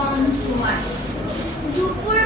gone too much. Dupur